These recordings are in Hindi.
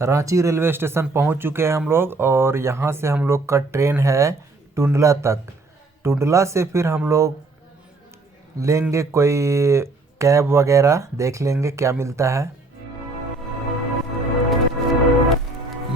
रांची रेलवे स्टेशन पहुंच चुके हैं हम लोग और यहाँ से हम लोग का ट्रेन है टुंडला तक। टुंडला से फिर हम लोग लेंगे कोई कैब वगैरह, देख लेंगे क्या मिलता है।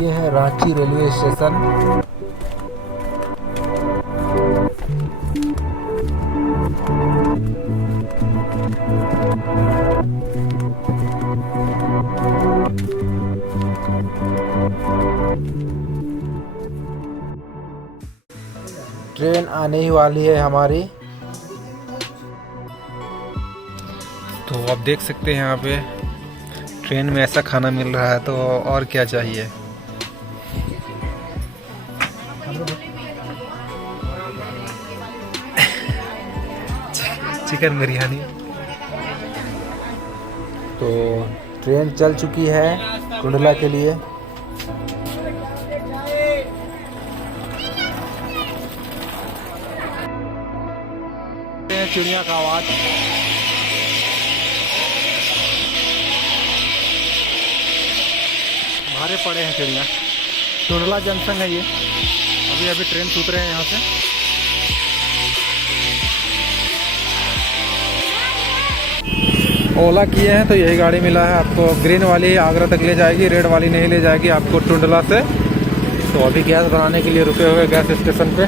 ये है रांची रेलवे स्टेशन। ट्रेन आने ही वाली है हमारी। तो आप देख सकते हैं यहाँ पे ट्रेन में ऐसा खाना मिल रहा है तो और क्या चाहिए। चिकन बिरयानी। तो ट्रेन चल चुकी है टुंडला के लिए। चिड़िया का आवाज। भारे पड़े हैं चिड़िया। टुंडला जंक्शन है ये। अभी अभी ट्रेन छूट रहे हैं यहाँ से। ओला किए हैं तो यही गाड़ी मिला है आपको। ग्रीन वाली आगरा तक ले जाएगी, रेड वाली नहीं ले जाएगी आपको टुंडला से। तो अभी गैस बनाने के लिए रुके हुए गैस स्टेशन पे।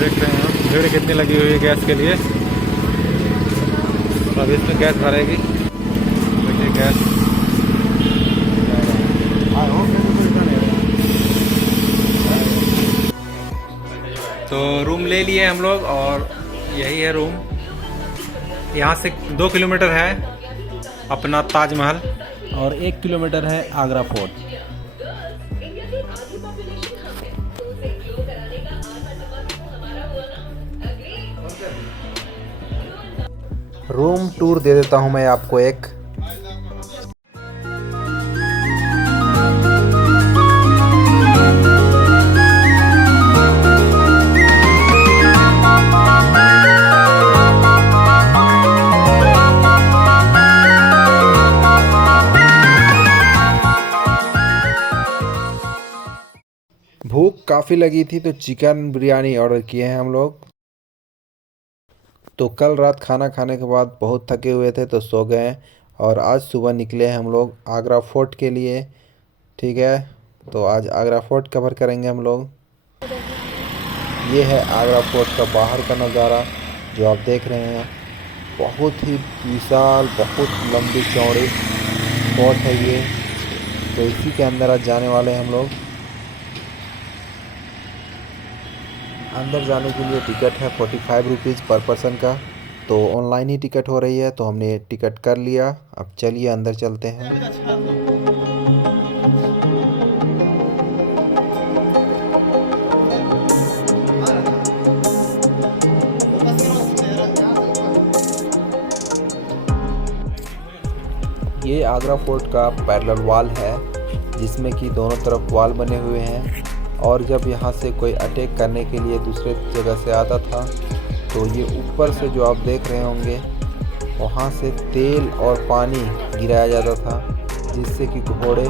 देख रहे हैं भीड़ कितनी लगी हुई है गैस के लिए। अभी इसमें गैस भरेगी। देखिए गैस। तो रूम ले लिए हम लोग और यही है रूम। यहाँ से 2 किलोमीटर है अपना ताजमहल और 1 किलोमीटर है आगरा फोर्ट। रूम टूर दे देता हूँ मैं आपको एक। भूख काफ़ी लगी थी तो चिकन बिरयानी ऑर्डर किए हैं हम लोग। तो कल रात खाना खाने के बाद बहुत थके हुए थे तो सो गए और आज सुबह निकले हैं हम लोग आगरा फोर्ट के लिए। ठीक है, तो आज आगरा फोर्ट कवर करेंगे हम लोग। ये है आगरा फोर्ट का बाहर का नज़ारा जो आप देख रहे हैं। बहुत ही विशाल, बहुत लंबी चौड़ी फोर्ट है ये। तो इसी के अंदर आज जाने वाले हैं हम लोग। अंदर जाने के लिए टिकट है 45 रुपीज़ पर पर्सन का। तो ऑनलाइन ही टिकट हो रही है तो हमने टिकट कर लिया। अब चलिए अंदर चलते हैं। ये आगरा फोर्ट का पैरेलल वॉल है जिसमें कि दोनों तरफ वॉल बने हुए हैं। और जब यहाँ से कोई अटैक करने के लिए दूसरे जगह से आता था तो ये ऊपर से जो आप देख रहे होंगे वहाँ से तेल और पानी गिराया जाता था जिससे कि घोड़े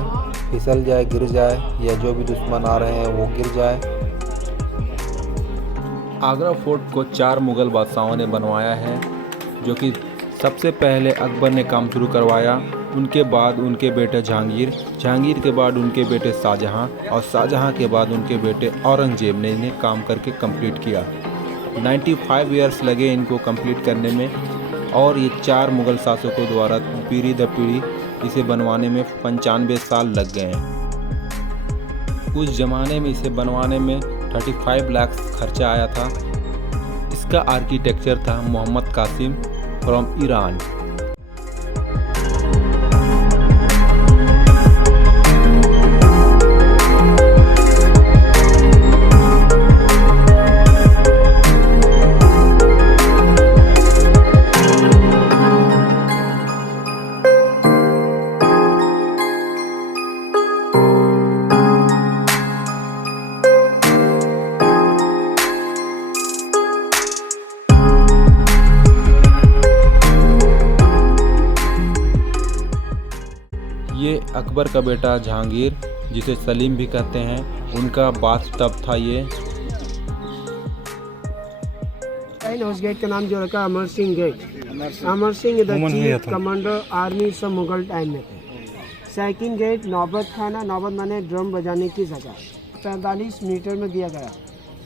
फिसल जाए, गिर जाए या जो भी दुश्मन आ रहे हैं वो गिर जाए। आगरा फोर्ट को 4 मुग़ल बादशाहों ने बनवाया है, जो कि सबसे पहले अकबर ने काम शुरू करवाया। उनके बाद उनके बेटे जहांगीर, जहांगीर के बाद उनके बेटे शाहजहां और शाहजहां के बाद उनके बेटे औरंगजेब ने इन्हें काम करके कंप्लीट किया। 95 ईयर्स लगे इनको कंप्लीट करने में। और ये 4 मुग़ल शासकों द्वारा पीढ़ी दर पीढ़ी इसे बनवाने में 95 साल लग गए हैं। उस ज़माने में इसे बनवाने में 35 लाख खर्चा आया था। इसका आर्किटेक्चर था मोहम्मद कासिम फ्रॉम ईरान। ये अकबर का बेटा जहांगीर, जिसे सलीम भी कहते हैं, उनका बाथ टब था ये। उस गेट का नाम जो रखा Amar Singh gate. Amar Singh the chief commander army सब मुगल टाइम में थे। सेकंड गेट नौबत खाना, नौबत माने ड्रम बजाने की जगह, 45 मीटर में दिया गया।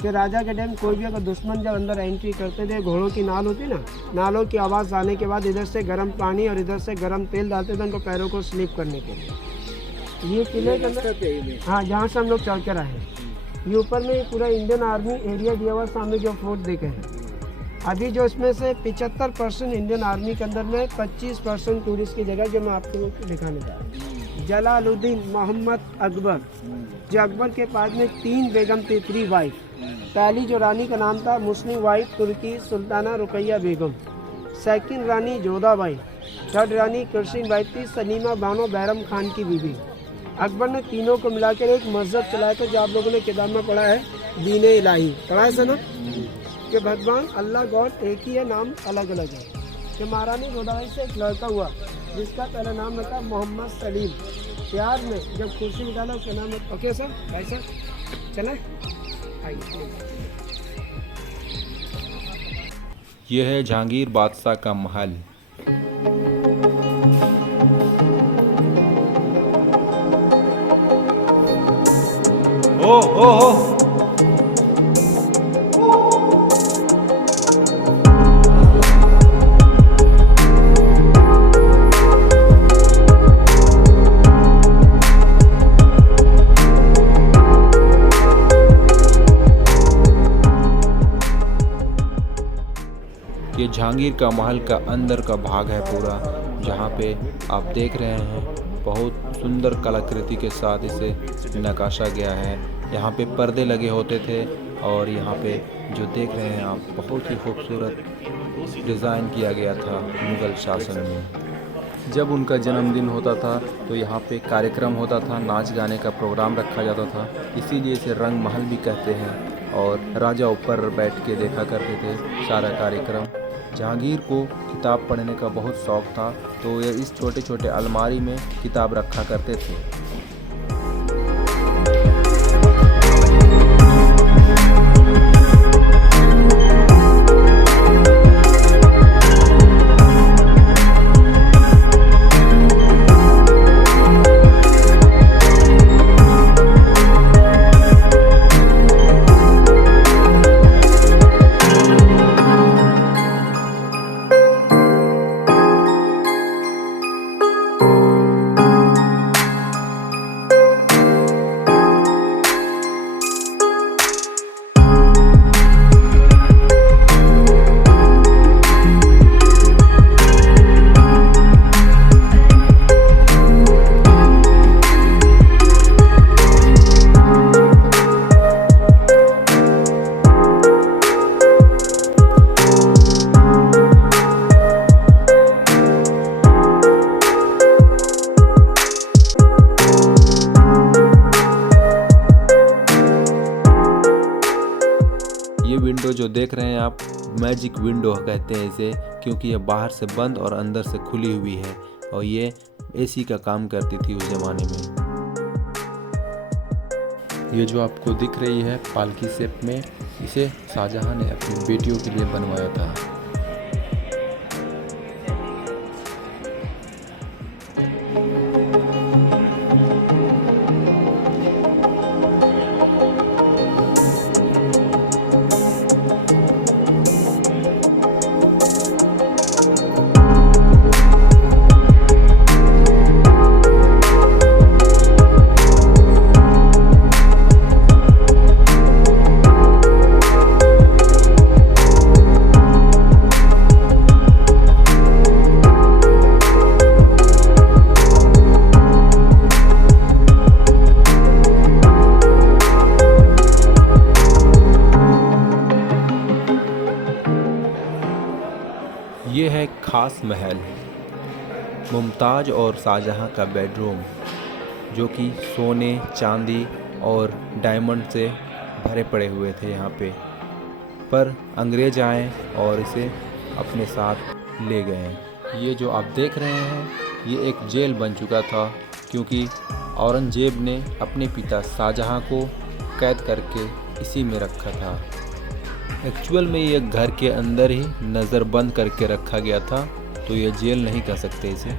फिर राजा के टाइम कोई भी अगर दुश्मन जब अंदर एंट्री करते थे, घोड़ों की नाल होती ना, नालों की आवाज़ आने के बाद इधर से गर्म पानी और इधर से गर्म तेल डालते थे उनको पैरों को स्लिप करने के लिए। ये किले के अंदर, हाँ, जहाँ से हम लोग चढ़ कर आए हैं। ये ऊपर में पूरा इंडियन आर्मी एरिया दिया हुआ, सामने जो फोर्ट देखे हैं। अभी जो इसमें से 75% इंडियन आर्मी के अंदर में 25% टूरिस्ट की जगह, जो मैं आपको दिखाने जा रहा हूँ। जलालुद्दीन मोहम्मद अकबर, जो अकबर के पास में 3 बेगम थी, 3 वाइफ। पहली जो रानी का नाम था मुस्लिम वाइफ तुर्की सुल्ताना रुकैया बेगम। सेकंड रानी जोधाबाई। थर्ड रानी कृष्ण बाई थी सलीमा बानो बैरम खान की बीवी। अकबर ने तीनों को मिलाकर एक मस्जिद चलाया था, जो आप लोगों ने किताब में पढ़ा है, दीन इलाही पढ़ा है सर ना, कि भगवान अल्लाह गॉड एक ही है, नाम अलग अलग है। कि महारानी जोधाबाई से एक लड़का हुआ जिसका पहला नाम रखा मोहम्मद सलीम। प्यार में जब खुशी निकाला उसका नाम, ओके सर, भाई सर चले आइए। ये है जहांगीर बादशाह का महल। ओ ये जहांगीर का महल का अंदर का भाग है पूरा, जहाँ पे आप देख रहे हैं बहुत सुंदर कलाकृति के साथ इसे नकाशा गया है। यहाँ पे पर्दे लगे होते थे और यहाँ पे जो देख रहे हैं आप, बहुत ही खूबसूरत डिज़ाइन किया गया था मुग़ल शासन में। जब उनका जन्मदिन होता था तो यहाँ पे कार्यक्रम होता था, नाच गाने का प्रोग्राम रखा जाता था, इसीलिए इसे रंग महल भी कहते हैं। और राजा ऊपर बैठ के देखा करते थे सारा कार्यक्रम। जहांगीर को किताब पढ़ने का बहुत शौक़ था, तो ये इस छोटे छोटे अलमारी में किताब रखा करते थे। ये विंडो जो देख रहे हैं आप, मैजिक विंडो कहते हैं इसे, क्योंकि ये बाहर से बंद और अंदर से खुली हुई है और ये एसी का काम करती थी उस ज़माने में। ये जो आपको दिख रही है पालकी शेप में, इसे शाहजहां ने अपनी बेटियों के लिए बनवाया था। ये है खास महल, मुमताज़ और शाहजहां का बेडरूम, जो कि सोने, चांदी और डायमंड से भरे पड़े हुए थे यहाँ पे। पर अंग्रेज आए और इसे अपने साथ ले गए। ये जो आप देख रहे हैं, ये एक जेल बन चुका था, क्योंकि औरंगजेब ने अपने पिता शाहजहां को कैद करके इसी में रखा था। एक्चुअल में ये घर के अंदर ही नज़रबंद करके रखा गया था, तो ये जेल नहीं कह सकते इसे।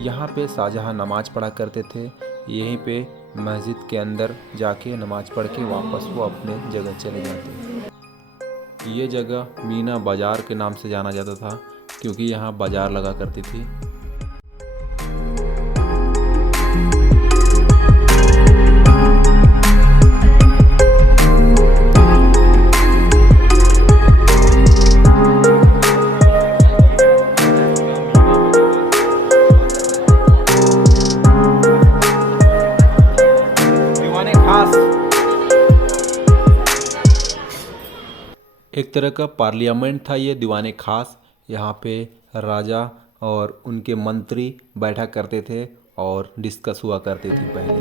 यहाँ पे शाहजहां नमाज पढ़ा करते थे। यहीं पे मस्जिद के अंदर जाके नमाज पढ़ के वापस वो अपने जगह चले जाते। ये जगह मीना बाज़ार के नाम से जाना जाता था, क्योंकि यहाँ बाज़ार लगा करती थी। एक तरह का पार्लियामेंट था ये दीवाने खास। यहाँ पे राजा और उनके मंत्री बैठा करते थे और डिस्कस हुआ करती थी पहले।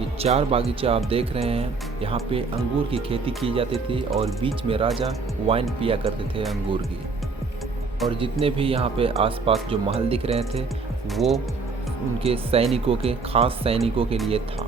ये 4 बागीचा आप देख रहे हैं। यहाँ पे अंगूर की खेती की जाती थी और बीच में राजा वाइन पिया करते थे अंगूर की। और जितने भी यहाँ पे आसपास जो महल दिख रहे थे वो उनके सैनिकों के, खास सैनिकों के लिए था।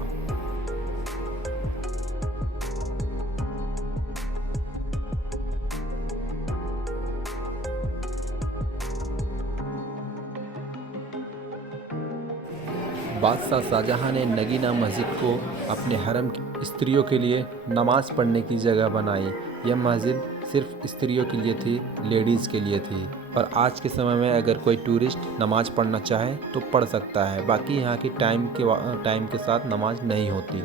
बादशाह शाहजहां ने नगीना मस्जिद को अपने हरम की स्त्रियों के लिए नमाज पढ़ने की जगह बनाई। यह मस्जिद सिर्फ स्त्रियों के लिए थी, लेडीज़ के लिए थी। पर आज के समय में अगर कोई टूरिस्ट नमाज पढ़ना चाहे तो पढ़ सकता है। बाकी यहाँ की टाइम के साथ नमाज नहीं होती।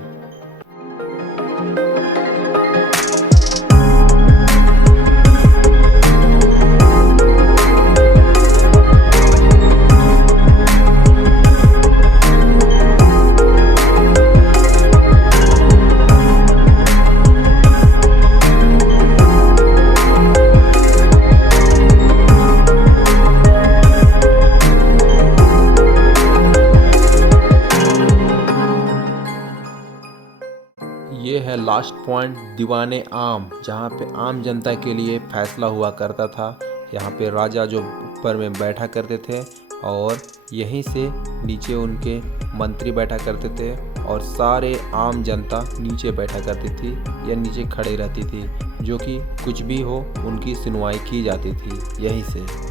ये है लास्ट पॉइंट दीवाने आम, जहाँ पे आम जनता के लिए फैसला हुआ करता था। यहाँ पे राजा जो ऊपर में बैठा करते थे और यहीं से नीचे उनके मंत्री बैठा करते थे और सारे आम जनता नीचे बैठा करती थी या नीचे खड़े रहती थी, जो कि कुछ भी हो उनकी सुनवाई की जाती थी यहीं से।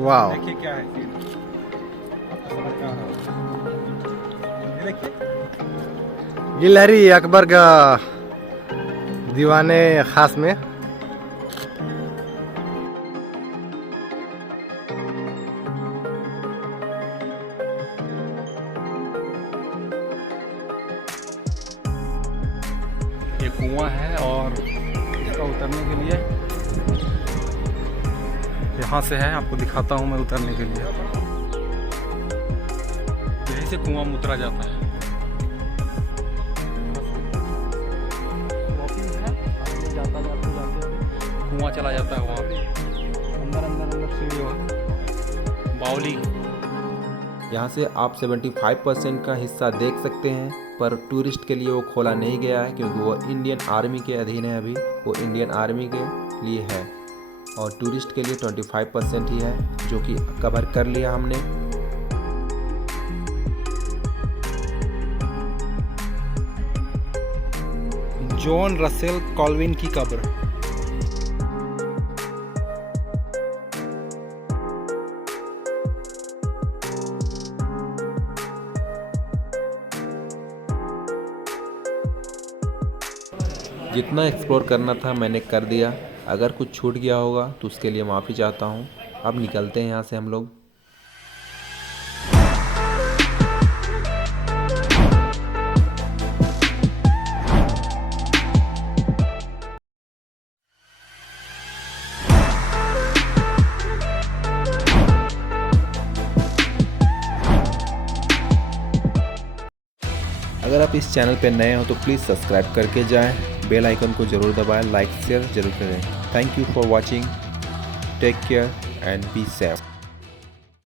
वाह, देखिए क्या है सीन। ये देखिए गिलहरी अकबर का दीवाने खास में ये कुआं है और इसका उतरने के लिए यहाँ से है। आपको दिखाता हूँ मैं उतरने के लिए। यहीं से कुआं में उतरा जाता है। वॉकिंग है, जाते कुआं चला जाता है वहाँ पे। अंदर सीढ़ी है बावली। यहाँ से आप 75% का हिस्सा देख सकते हैं, पर टूरिस्ट के लिए वो खोला नहीं गया है क्योंकि वो इंडियन आर्मी के अधीन है। अभी वो इंडियन आर्मी के लिए है और टूरिस्ट के लिए 25% ही है, जो कि कवर कर लिया हमने। जॉन रसेल कॉल्विन की कब्र। जितना एक्सप्लोर करना था मैंने कर दिया। अगर कुछ छूट गया होगा तो उसके लिए माफ़ी चाहता हूँ। अब निकलते हैं यहाँ से हम लोग। अगर आप इस चैनल पे नए हो तो प्लीज़ सब्सक्राइब करके जाएं, बेल आइकन को ज़रूर दबाएं, लाइक शेयर ज़रूर करें। Thank you for watching, take care and be safe.